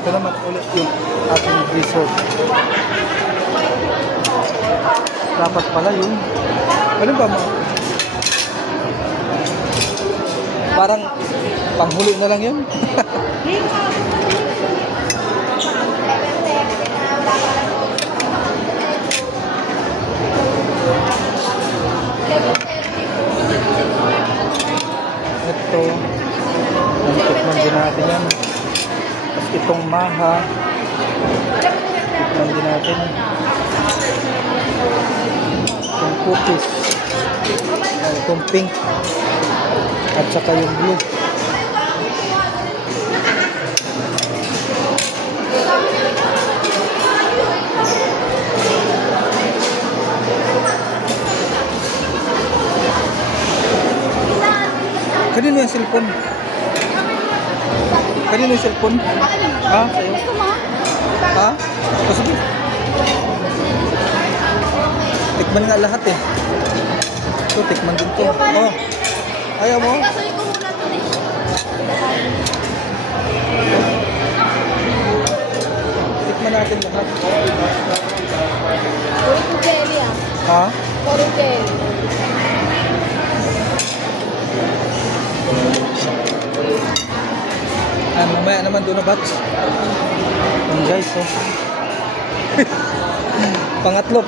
Ito naman ulit yung ating resort. Dapat pala yun. Ano ba mo? Parang panghuli na lang yun. Ito. Tikman din natin yan. Tapos itong maha. Tikman din natin. Itong cookies. Itong pink. At saka yung blue. Kanino yung cellphone? Kanino yung cellphone? Ha? Sa'yo? Ha? Sige. Tikman nga lahat eh. Ito, tikman din to. Oh. Ayaw mo? Tikman natin lahat. Puro jelly ah. Ha? Puro jelly. Mamaya naman doon na batch. Yung guys, oh. Pangatlo.